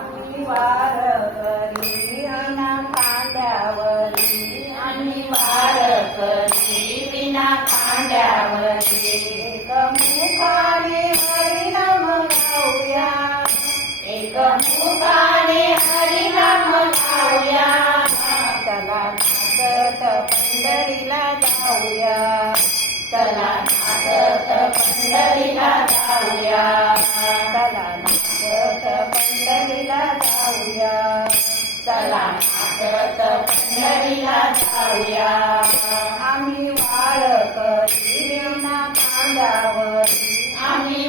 आम्ही वारकरी विना खांद्यावरी आम्ही वारकरी विना खांद्यावरी एकमुखाने हरिनाम गाऊया एकमुखाने हरिनाम गाऊया चला नाचत पंढरीला जाऊया चला नाचत पंढरीला जाऊया. चला नाचत पंढरीला जाऊया. चला नाचत पंढरीला जाऊया आम्ही वाळ करी आम्ही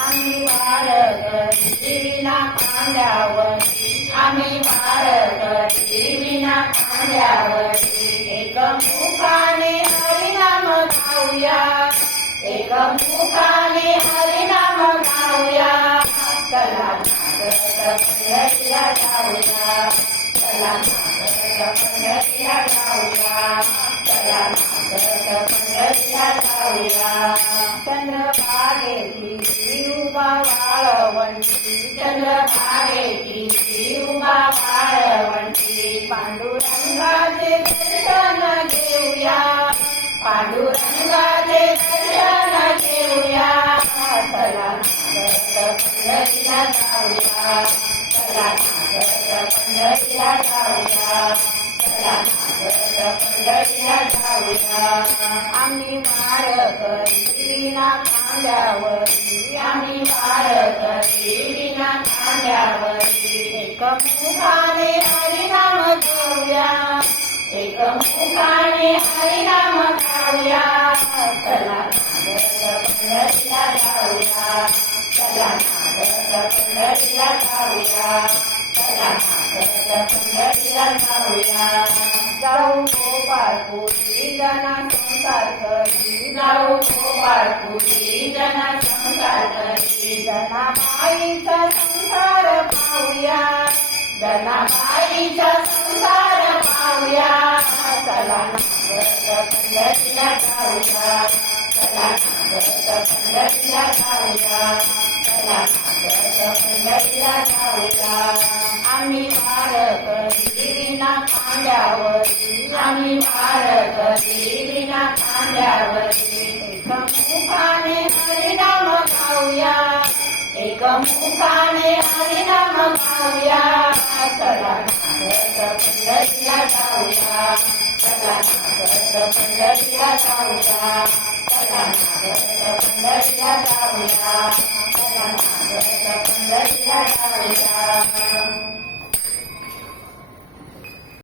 आम्ही वारकरी विना आम्ही वारकरी विना खांद्यावरी एकमुखाने हरिनाम गाऊया एकमुखाने हरिनाम गाऊया चला पंढरीला जाऊया. चला नागत चंद्रभागेची उभा वाळवंटी चंद्रभागेची उभा वाळवंटी पांडुरंगाचे पंढरीला जाऊया चला पंढरीला जाऊया चला पंढरीला जाऊया आम्ही मार करीना खांद्यावरी आम्ही मार करीना खांद्यावरी. एकमुखाने हरिनाम जाऊया एक मुखाने हरिनाम जाऊया चला पंढरीला जाऊया जाऊया चला नागत जना संसार करी जाऊ गोपाळपुरी जना संसार करी जनाबाईचा संसार पाहूया जनाबाईचा संसार पाहूया चला पंढरीला जाऊया चला पंढरीला जाऊया आम्ही वारकरी विना खांद्यावरी आम्ही वारकरी विना खांद्यावरी एकमुखाने हरिनाम एकमुखाने हरिनाम गाऊया चला नागत पंढरीला जाऊया चला नागत पंढरीला जाऊया चला नागत पंढरीला जाऊया चला नागत पंढरीला जाऊया